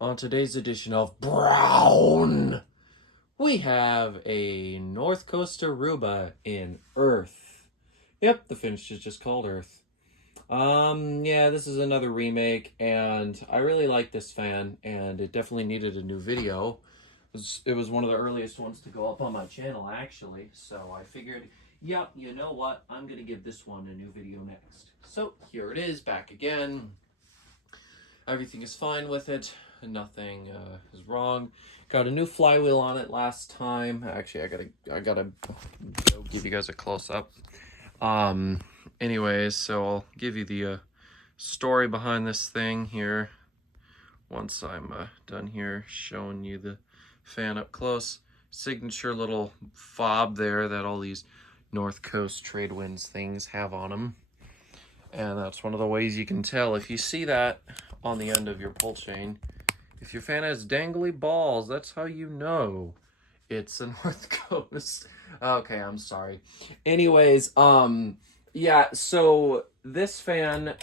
On today's edition of Brown, we have a North Coast Aruba in Earth. Yep, the finish is just called Earth. Yeah, this is another remake, and I really like this fan, and it definitely needed a new video. It was one of the earliest ones to go up on my channel, actually, so I figured, yep, you know what, I'm going to give this one a new video next. So, here it is, back again. Everything is fine with it. Nothing is wrong. Got a new flywheel on it last time. Actually, I gotta go give you guys a close up. Anyways, so I'll give you the story behind this thing here once I'm done here showing you the fan up close. Signature little fob there that all these North Coast trade winds things have on them. And that's one of the ways you can tell. If you see that on the end of your pull chain, if your fan has dangly balls, that's how you know it's a North Coast. Okay, I'm sorry. Anyways, yeah, so this fan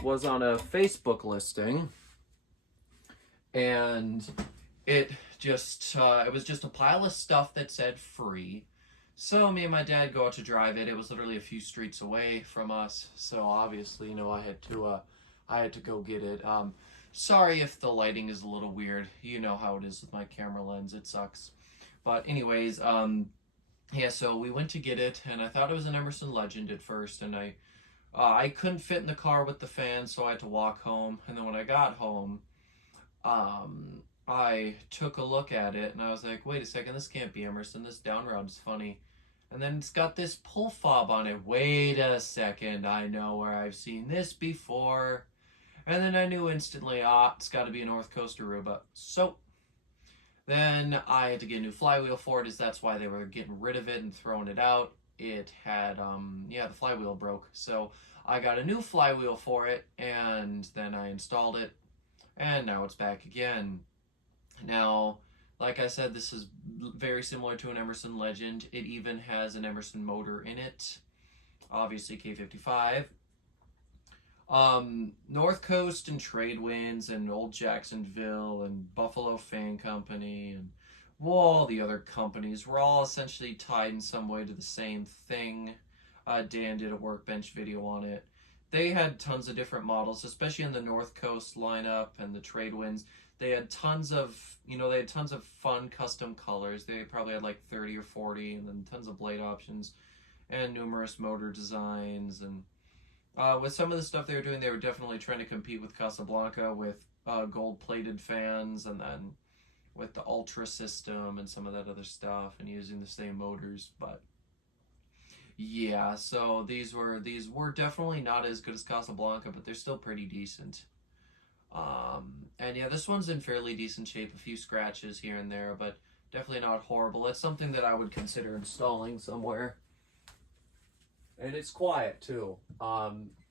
was on a Facebook listing, and it was just a pile of stuff that said free. So me and my dad go out to drive it. It was literally a few streets away from us. So obviously, I had to go get it. Sorry if the lighting is a little weird. You know how it is with my camera lens. It sucks. But anyways, yeah, so we went to get it, and I thought it was an Emerson Legend at first, and I couldn't fit in the car with the fan, so I had to walk home. And then when I got home, I took a look at it, and I was like, wait a second, this can't be Emerson. This down rod's funny. And then it's got this pull fob on it. Wait a second, I know where I've seen this before. And then I knew instantly, it's got to be a North Coast Aruba. So then I had to get a new flywheel for it, as that's why they were getting rid of it and throwing it out. It had, the flywheel broke. So I got a new flywheel for it, and then I installed it, and now it's back again. Now, like I said, this is very similar to an Emerson Legend. It even has an Emerson motor in it, obviously K55. North Coast and Trade Winds and Old Jacksonville and Buffalo Fan Company and all the other companies were all essentially tied in some way to the same thing. Dan did a workbench video on it. They had tons of different models, especially in the North Coast lineup and the Trade Winds. They had tons of, fun custom colors. They probably had like 30 or 40, and then tons of blade options and numerous motor designs. And with some of the stuff they were doing, they were definitely trying to compete with Casablanca with gold-plated fans, and then with the Ultra system and some of that other stuff, and using the same motors. But yeah, so these were definitely not as good as Casablanca, but they're still pretty decent. And yeah, this one's in fairly decent shape. A few scratches here and there, but definitely not horrible. It's something that I would consider installing somewhere. And it's quiet too.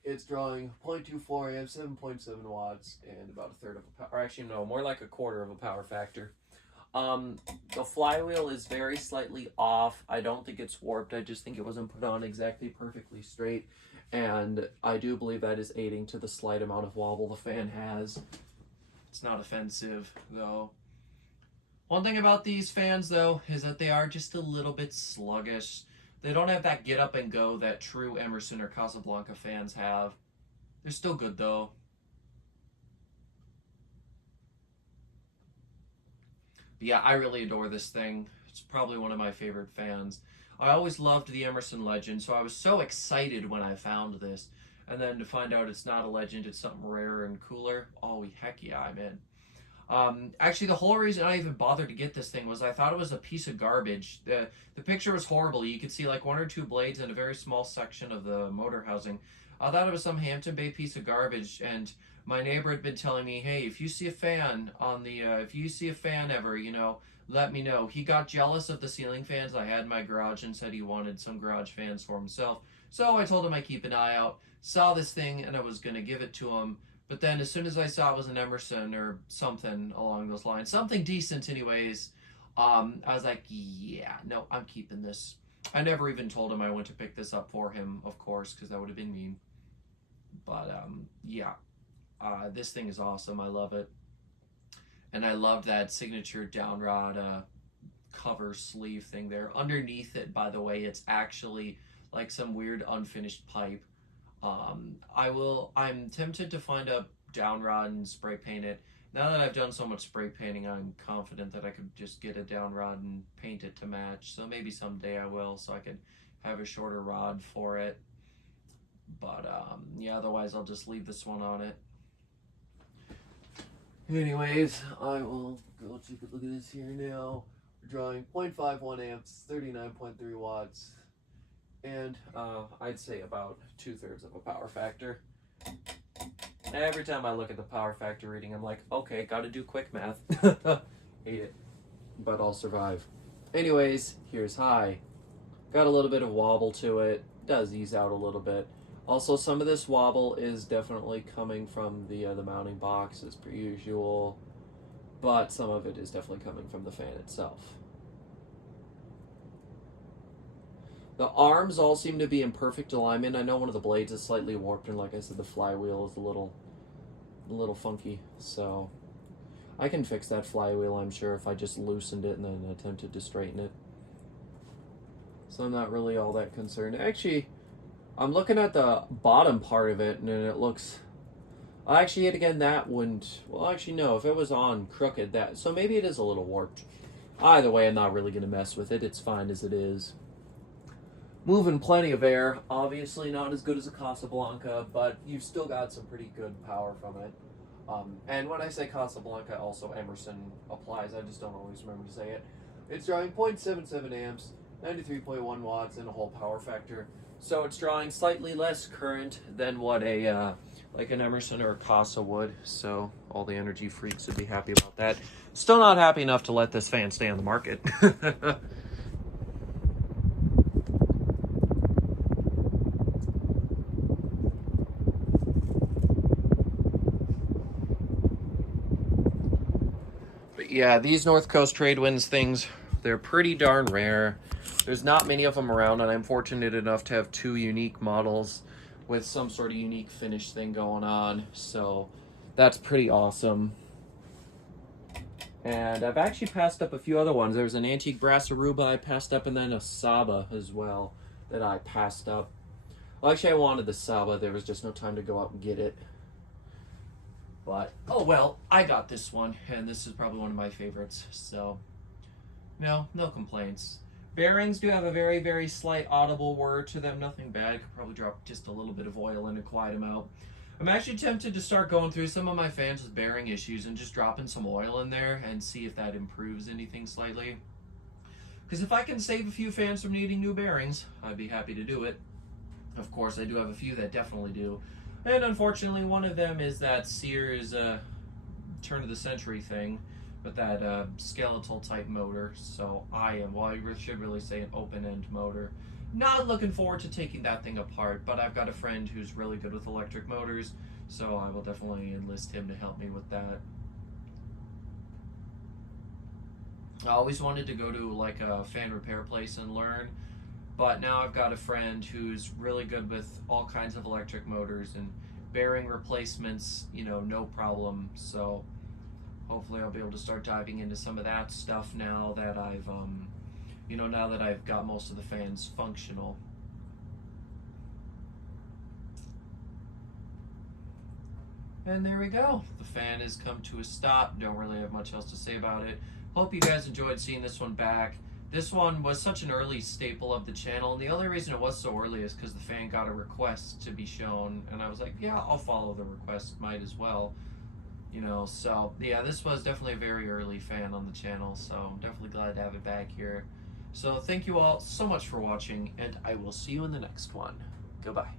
It's drawing 0.24 amps, 7.7 watts, and about a third of a power. Or actually, no, more like a quarter of a power factor. The flywheel is very slightly off. I don't think it's warped. I just think it wasn't put on exactly perfectly straight. And I do believe that is aiding to the slight amount of wobble the fan has. It's not offensive, though. One thing about these fans, though, is that they are just a little bit sluggish. They don't have that get up and go that true Emerson or Casablanca fans have. They're still good, though. But yeah, I really adore this thing. It's probably one of my favorite fans. I always loved the Emerson Legend, so I was so excited when I found this. And then to find out it's not a Legend, it's something rarer and cooler. Oh, heck yeah, I'm in. Actually, the whole reason I even bothered to get this thing was I thought it was a piece of garbage. The picture was horrible. You could see like one or two blades and a very small section of the motor housing. I thought it was some Hampton Bay piece of garbage, and my neighbor had been telling me, hey, if you see a fan if you see a fan ever, let me know. He got jealous of the ceiling fans I had in my garage and said he wanted some garage fans for himself. So I told him I'd keep an eye out. Saw this thing and I was going to give it to him. But then as soon as I saw it was an Emerson or something along those lines, something decent anyways, I was like, yeah, no, I'm keeping this. I never even told him I went to pick this up for him, of course, because that would have been mean. But yeah, this thing is awesome. I love it. And I love that signature down rod cover sleeve thing there. Underneath it, by the way, it's actually like some weird unfinished pipe. I'm tempted to find a down rod and spray paint it. Now that I've done so much spray painting, I'm confident that I could just get a down rod and paint it to match. So maybe someday I will, so I can have a shorter rod for it. But yeah, otherwise I'll just leave this one on it. Anyways, I will go take a look at this here now. We're drawing 0.51 amps, 39.3 watts, and I'd say about 2/3 of a power factor. Every time I look at the power factor reading, I'm like, okay, gotta do quick math. Hate it, but I'll survive. Anyways, here's high. Got a little bit of wobble to it. Does ease out a little bit. Also, some of this wobble is definitely coming from the mounting box as per usual, but some of it is definitely coming from the fan itself. The arms all seem to be in perfect alignment. I know one of the blades is slightly warped, and like I said, the flywheel is a little funky, so I can fix that flywheel, I'm sure, if I just loosened it and then attempted to straighten it. So I'm not really all that concerned. Actually, I'm looking at the bottom part of it, and it looks... Actually, yet again, that wouldn't... Well, actually, no. If it was on crooked, that... So maybe it is a little warped. Either way, I'm not really going to mess with it. It's fine as it is. Moving plenty of air. Obviously not as good as a Casablanca, but you've still got some pretty good power from it. And when I say Casablanca, also Emerson applies. I just don't always remember to say it. It's drawing 0.77 amps, 93.1 watts, and a whole power factor. So it's drawing slightly less current than what a like an Emerson or a Casa would. So all the energy freaks would be happy about that. Still not happy enough to let this fan stay on the market. But yeah, these North Coast trade winds things, they're pretty darn rare. There's not many of them around, and I'm fortunate enough to have two unique models with some sort of unique finish thing going on, so that's pretty awesome. And I've actually passed up a few other ones. There's an antique brass Aruba I passed up, and then a Saba as well that I passed up. Well, actually, I wanted the Saba. There was just no time to go out and get it. But, oh well, I got this one, and this is probably one of my favorites, so no complaints. Bearings do have a very, very slight audible whir to them. Nothing bad. Could probably drop just a little bit of oil in to quiet them out. I'm actually tempted to start going through some of my fans with bearing issues and just dropping some oil in there and see if that improves anything slightly. Because if I can save a few fans from needing new bearings, I'd be happy to do it. Of course, I do have a few that definitely do. And unfortunately, one of them is that Sears turn of the century thing. With that skeletal type motor, so I should really say an open-end motor. Not looking forward to taking that thing apart, but I've got a friend who's really good with electric motors, so I will definitely enlist him to help me with that. I always wanted to go to like a fan repair place and learn, but now I've got a friend who's really good with all kinds of electric motors and bearing replacements, no problem, so hopefully I'll be able to start diving into some of that stuff now that I've, now that I've got most of the fans functional. And there we go. The fan has come to a stop. Don't really have much else to say about it. Hope you guys enjoyed seeing this one back. This one was such an early staple of the channel, and the only reason it was so early is because the fan got a request to be shown, and I was like, yeah, I'll follow the request, might as well. So yeah, this was definitely a very early fan on the channel, so I'm definitely glad to have it back here. So thank you all so much for watching, and I will see you in the next one. Goodbye.